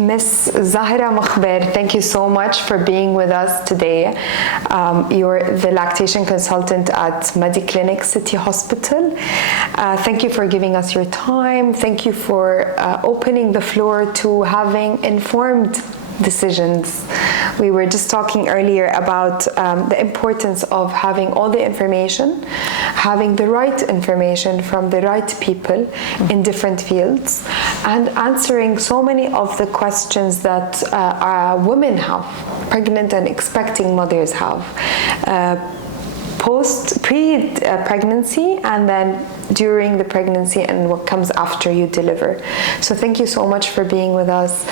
Miss Zahra Mukhbir, thank you so much for being with us today. You're the lactation consultant at Mediclinic City Hospital. Thank you for giving us your time. Thank you for opening the floor to having informed decisions. We were just talking earlier about the importance of having all the information, having the right information from the right people in different fields, and answering so many of the questions that women have, pregnant and expecting mothers have, pre-pregnancy and then during the pregnancy and what comes after you deliver. So thank you so much for being with us.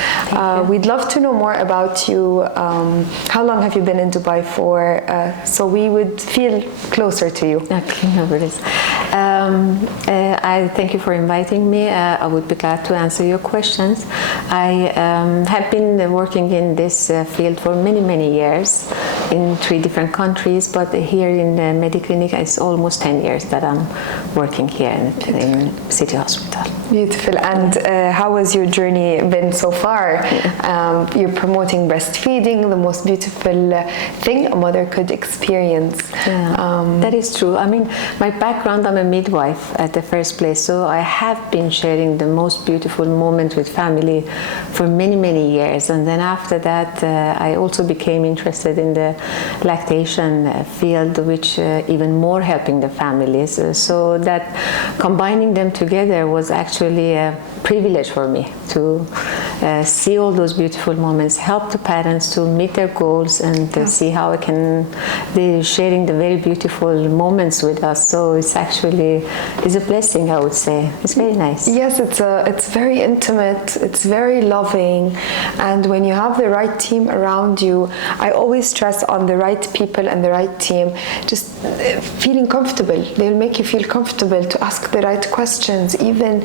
We'd love to know more about you. How long have you been in Dubai for? So we would feel closer to you. Okay, no worries. I thank you for inviting me. I would be glad to answer your questions. I have been working in this field for many years in 3 different countries, but here in the Mediclinic it's almost 10 years that I'm working here in City Hospital. Beautiful. And how has your journey been so far? You're promoting breastfeeding, the most beautiful thing a mother could experience. That is true. I mean, my background, I'm a midwife at the first place, so I have been sharing the most beautiful moments with family for many years. And then after that, I also became interested in the lactation field, which even more helping the families. So that combining them together was actually a privilege for me to see all those beautiful moments, help the parents to meet their goals, and see how they're sharing the very beautiful moments with us. So it's actually a blessing, I would say. It's very nice. Yes, it's very intimate, it's very loving, and when you have the right team around you, I always stress on the right people and the right team, just feeling comfortable. They'll make you feel comfortable to ask the right questions, even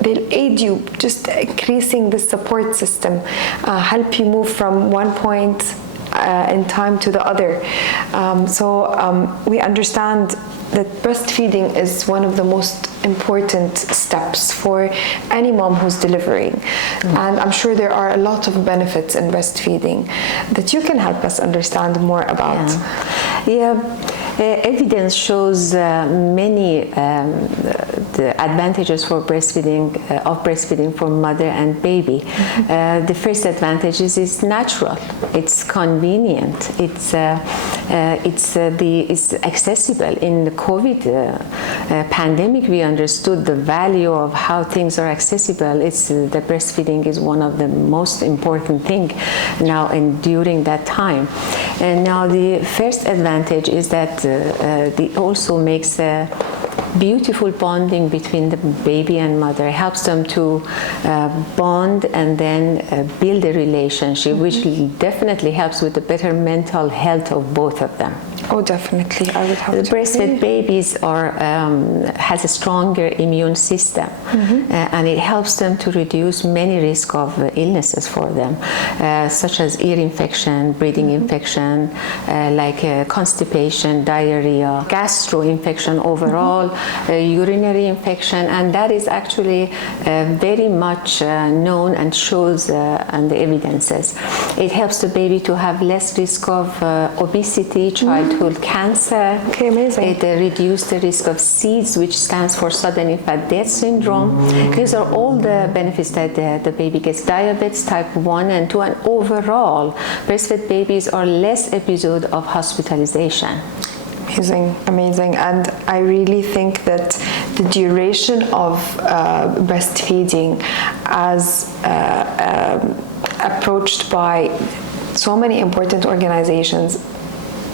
they'll aid you, just increasing the support system, help you move from one point in time to the other. We understand that breastfeeding is one of the most important steps for any mom who's delivering. And I'm sure there are a lot of benefits in breastfeeding that you can help us understand more about. Evidence shows many the advantages for breastfeeding for mother and baby. The first advantage is it's natural, it's convenient, it's accessible. In the COVID pandemic, we understood the value of how things are accessible. The breastfeeding is one of the most important thing now and during that time. And now the first advantage is that it also makes a beautiful bonding between the baby and mother. It helps them to bond and then build a relationship, which definitely helps with the better mental health of both of them. Oh, definitely. I would have the breastfed babies has a stronger immune system, and it helps them to reduce many risks of illnesses for them, such as ear infection, breathing infection, like constipation, diarrhea, gastro infection overall, urinary infection, and that is actually very much known and shows and the evidences. It helps the baby to have less risk of obesity, childhood cancer. Okay, amazing. It reduces the risk of SIDS, which stands for sudden infant death syndrome. These are all the benefits that the baby gets. Diabetes type 1 and 2, and overall, breastfed babies are less episode of hospitalization. Amazing. And I really think that the duration of breastfeeding as approached by so many important organizations.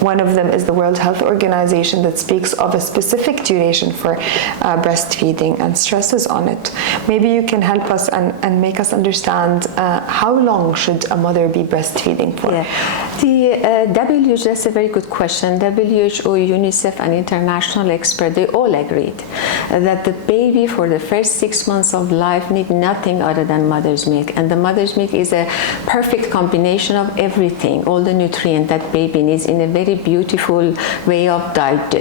One of them is the World Health Organization that speaks of a specific duration for breastfeeding and stresses on it. Maybe you can help us and make us understand how long should a mother be breastfeeding for? The WHO, that's a very good question. WHO, UNICEF, and international experts, they all agreed that the baby for the first 6 months of life need nothing other than mother's milk. And the mother's milk is a perfect combination of everything, all the nutrients that baby needs in a very very beautiful way of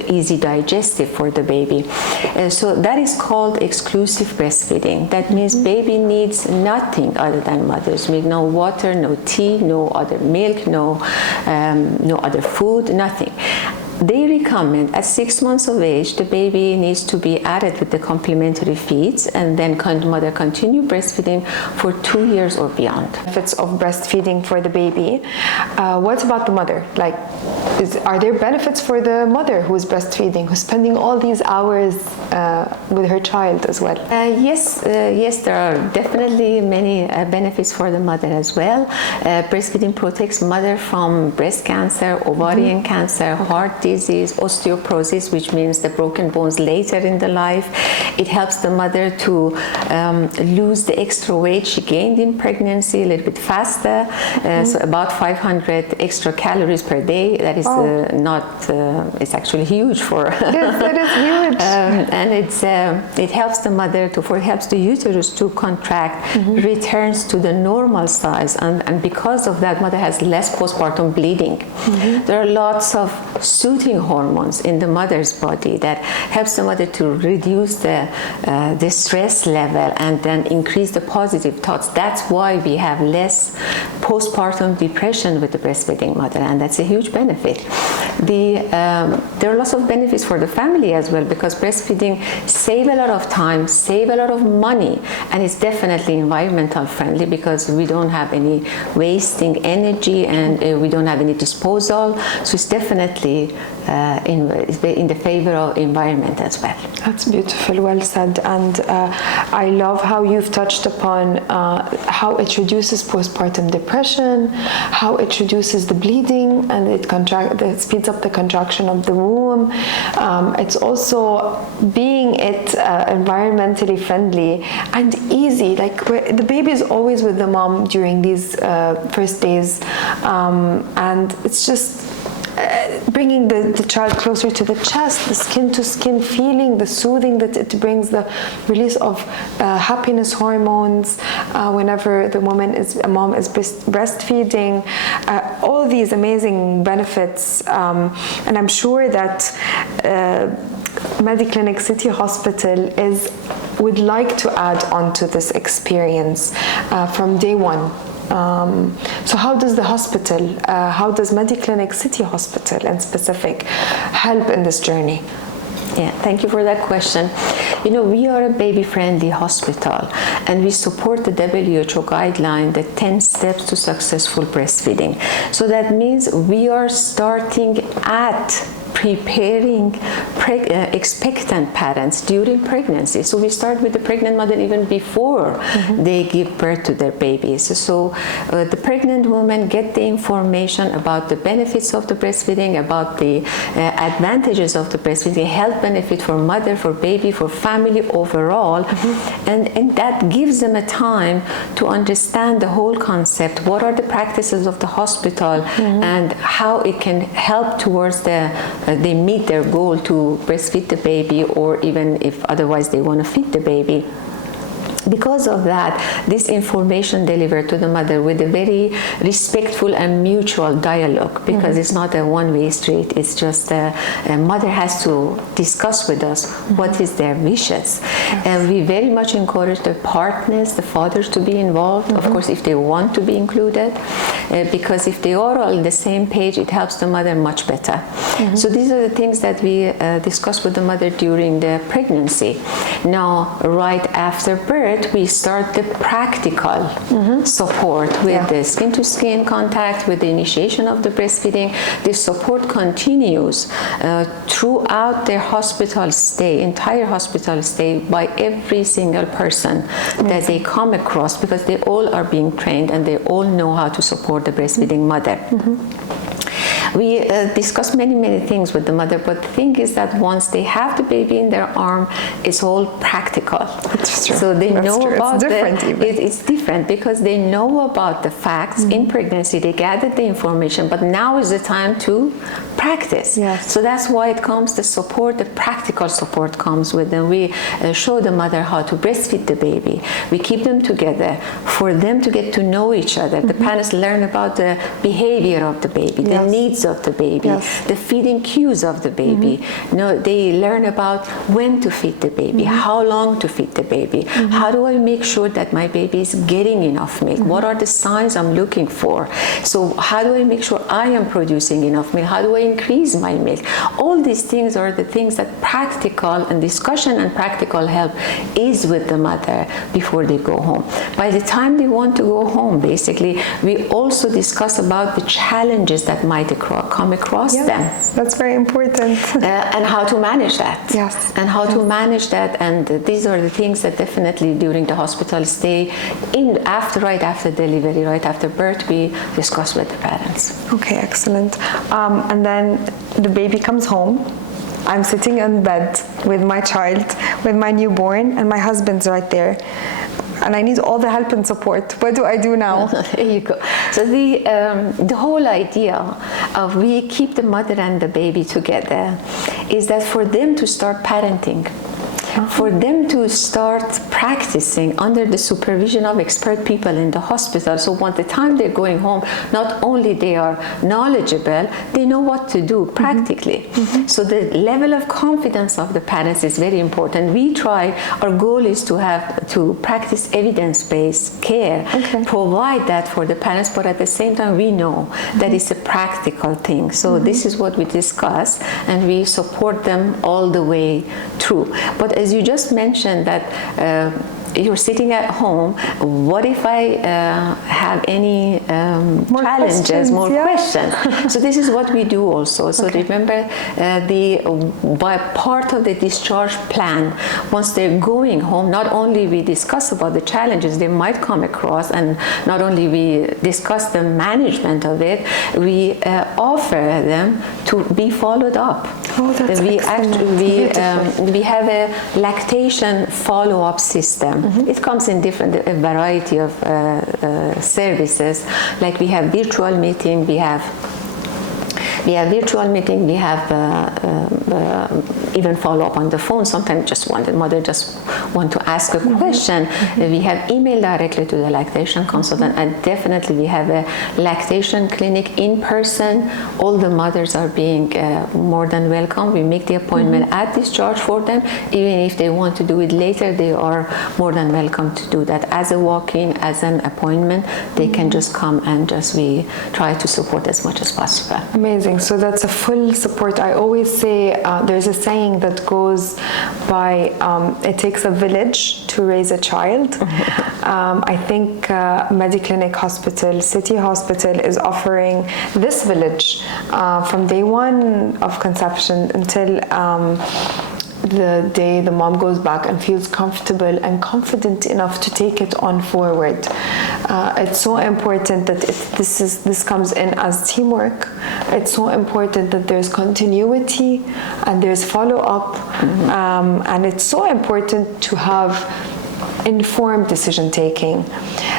easy digestive for the baby. So that is called exclusive breastfeeding. That means baby needs nothing other than mother's milk, no water, no tea, no other milk, no other food, nothing. They recommend at 6 months of age, the baby needs to be added with the complementary feeds, and then mother continue breastfeeding for 2 years or beyond. Benefits of breastfeeding for the baby. What about the mother? Like, are there benefits for the mother who is breastfeeding, who's spending all these hours with her child as well? Yes, there are definitely many benefits for the mother as well. Breastfeeding protects mother from breast cancer, ovarian cancer, heart disease, osteoporosis, which means the broken bones later in the life. It helps the mother to lose the extra weight she gained in pregnancy a little bit faster. So about 500 extra calories per day. That is it's actually huge for. Yes, it is huge. And it helps the mother helps the uterus to contract, returns to the normal size, and because of that, mother has less postpartum bleeding. There are lots of soothing hormones in the mother's body that helps the mother to reduce the stress level and then increase the positive thoughts. That's why we have less postpartum depression with the breastfeeding mother, and that's a huge benefit. There are lots of benefits for the family as well, because breastfeeding saves a lot of time, saves a lot of money, and it's definitely environmental friendly because we don't have any wasting energy and we don't have any disposal. So it's definitely in the favor of environment as well. That's beautiful, well said. And I love how you've touched upon how it reduces postpartum depression, how it reduces the bleeding, and it speeds up the contraction of the womb. It's also being environmentally friendly and easy. Like the baby is always with the mom during these first days, and it's just bringing the child closer to the chest, the skin-to-skin feeling, the soothing that it brings, the release of happiness hormones whenever the mom is breastfeeding, all these amazing benefits, and I'm sure that Mediclinic City Hospital would like to add on to this experience from day one. So how does the hospital, how does Mediclinic City Hospital in specific help in this journey? Yeah, thank you for that question. You know, we are a baby-friendly hospital, and we support the WHO guideline, the 10 steps to successful breastfeeding. So that means we are starting at preparing expectant parents during pregnancy. So we start with the pregnant mother even before they give birth to their babies. So the pregnant women get the information about the benefits of the breastfeeding, about the advantages of the breastfeeding, health benefit for mother, for baby, for family overall, and that gives them a time to understand the whole concept, what are the practices of the hospital, and how it can help towards they meet their goal to breastfeed the baby, or even if otherwise they want to feed the baby. Because of that, this information delivered to the mother with a very respectful and mutual dialogue, because it's not a one-way street. It's just a mother has to discuss with us what is their wishes. And we very much encourage the partners, the fathers, to be involved, of course, if they want to be included, because if they are all on the same page, it helps the mother much better. So these are the things that we discuss with the mother during the pregnancy. Now, right after birth, we start the practical support with the skin-to-skin contact, with the initiation of the breastfeeding. This support continues throughout their hospital stay, entire hospital stay, by every single person that they come across, because they all are being trained and they all know how to support the breastfeeding mother. We discuss many things with the mother, but the thing is that once they have the baby in their arm, it's all practical. That's true. So they know about it's different even. It's different because they know about the facts in pregnancy. They gathered the information, but now is the time to practice. Yes. So that's why it comes, the support, the practical support comes with them. We show the mother how to breastfeed the baby. We keep them together for them to get to know each other. The parents learn about the behavior of the baby, the needs needs of the baby, the feeding cues of the baby. You know, they learn about when to feed the baby, how long to feed the baby, how do I make sure that my baby is getting enough milk, what are the signs I'm looking for, so how do I make sure I am producing enough milk, how do I increase my milk. All these things are the things that practical and discussion and practical help is with the mother before they go home. By the time they want to go home, basically, we also discuss about the challenges that might come across them. That's very important. And how to manage that. Yes. And how to manage that. And these are the things that definitely during the hospital stay, right after delivery, right after birth, we discuss with the parents. Okay, excellent. And then the baby comes home. I'm sitting in bed with my child, with my newborn, and my husband's right there. And I need all the help and support. What do I do now? There you go. So the whole idea of we keep the mother and the baby together is that for them to start parenting, for them to start practicing under the supervision of expert people in the hospital. So by the time they're going home, not only they are knowledgeable, they know what to do practically. So the level of confidence of the parents is very important. We try, our goal is to practice evidence-based care, provide that for the parents, but at the same time we know that it's a practical thing. So this is what we discuss, and we support them all the way through. But as you just mentioned that you're sitting at home, what if I have any challenges, more questions? So this is what we do also. So remember, by part of the discharge plan, once they're going home, not only we discuss about the challenges they might come across, and not only we discuss the management of it, we offer them to be followed up. Oh, that's we have a lactation follow-up system. It comes in a variety of services. Like we have virtual meeting, we have even follow up on the phone. Sometimes the mother just want to ask a question. We have email directly to the lactation consultant, and definitely we have a lactation clinic in person. All the mothers are being more than welcome. We make the appointment at discharge for them. Even if they want to do it later, they are more than welcome to do that as a walk-in, as an appointment. They can just come, and we try to support as much as possible. Amazing. So that's a full support. I always say there's a saying that goes by, it takes a village to raise a child. I think Mediclinic Hospital, City Hospital, is offering this village from day one of conception until the day the mom goes back and feels comfortable and confident enough to take it on forward. It's so important that this comes in as teamwork. It's so important that there's continuity and there's follow-up, and it's so important to have informed decision taking.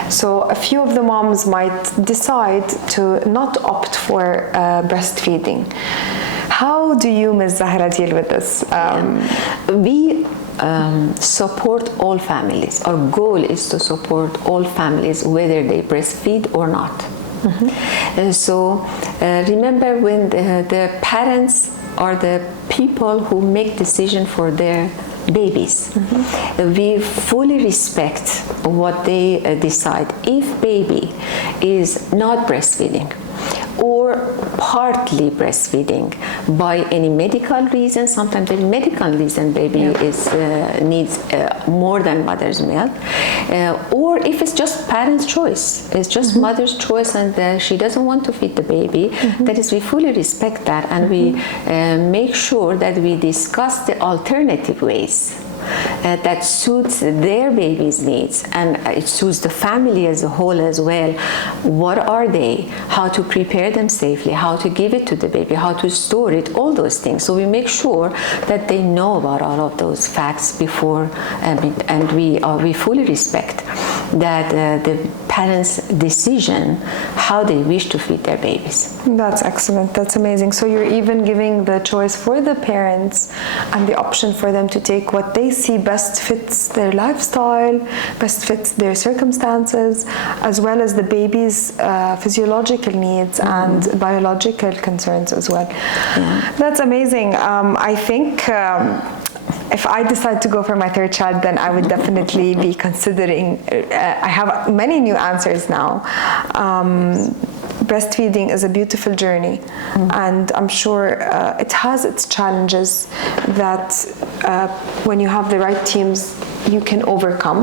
So a few of the moms might decide to not opt for breastfeeding. How do you, Ms. Zahra, deal with this? We support all families. Our goal is to support all families, whether they breastfeed or not. So remember, when the parents are the people who make decision for their babies, we fully respect what they decide. If baby is not breastfeeding or partly breastfeeding by any medical reason, sometimes the medical reason baby needs more than mother's milk, or if it's just parents' choice, it's just mother's choice, and she doesn't want to feed the baby, that is, we fully respect that, and we make sure that we discuss the alternative ways that suits their baby's needs, and it suits the family as a whole as well. What are they? How to prepare them safely, how to give it to the baby, how to store it, all those things. So we make sure that they know about all of those facts before, and we fully respect that the parents' decision how they wish to feed their babies. That's excellent. That's amazing. So you're even giving the choice for the parents and the option for them to take what they see best fits their lifestyle, best fits their circumstances, as well as the baby's physiological needs and biological concerns as well. Yeah. That's amazing. I think if I decide to go for my third child, then I would definitely be considering, I have many new answers now. Breastfeeding is a beautiful journey, and I'm sure it has its challenges that when you have the right teams, you can overcome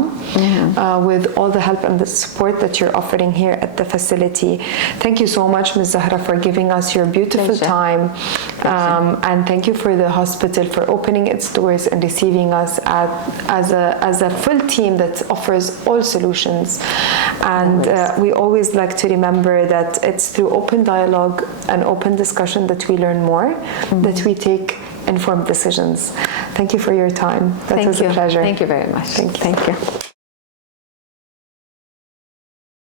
with all the help and the support that you're offering here at the facility. Thank you so much, Ms. Zahra, for giving us your beautiful time. And thank you for the hospital for opening its doors and receiving us as a full team that offers all solutions. And we always like to remember that it's through open dialogue and open discussion that we learn more, that we take informed decisions. Thank you for your time. That was a pleasure. Thank you very much. Thank you.